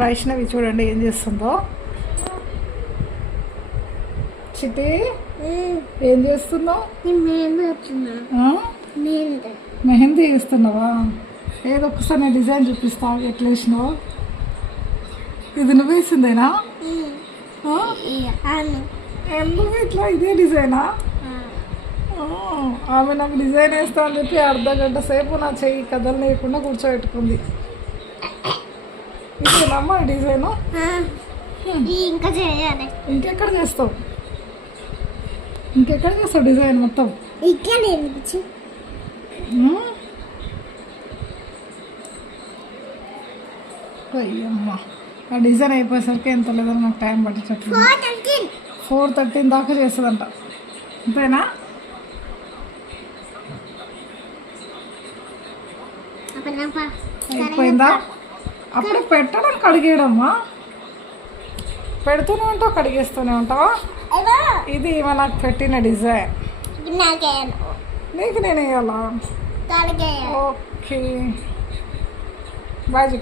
వైష్ణవి చూడండి ఏం చేస్తుందో. చిట్టి ఏం చేస్తున్నావు? మెహందీ వేస్తున్నావా? ఏదో ఒకసారి నేను డిజైన్ చూపిస్తావు ఎట్లా వేసినావు. ఇది నువ్వు వేసిందేనా? ఎందుకు ఇట్లా ఇదే డిజైనా? ఆమె నాకు డిజైన్ వేస్తా అని చెప్పి అర్ధ గంట సేపు నా చెయ్యి కథలు లేకుండా కూర్చోబెట్టుకుంది. ఇదేనమ్మా ఈ డిజైను? ఇంకా చేయాలి. ఇంకెక్కడ చేస్తావు? ఇంకెక్కడ చేస్తావు డిజైన్ మొత్తం? ఇక్కడ అయ్యమ్మా ఆ డిజైన్ అయిపోయేసరికి ఎంత లేదని నాకు టైం పట్టేటట్లు. 4:13 దాకా చేస్తుందంట. అంతేనా? అయిపోయిందా? అప్పుడే పెట్టడం కడిగేయడమ్మా. పెడుతూనే ఉంటావు కడిగేస్తూనే ఉంటావా? ఇది నాకు పెట్టిన డిజైన్ నీకు నేను వేయాలా? Okay bye.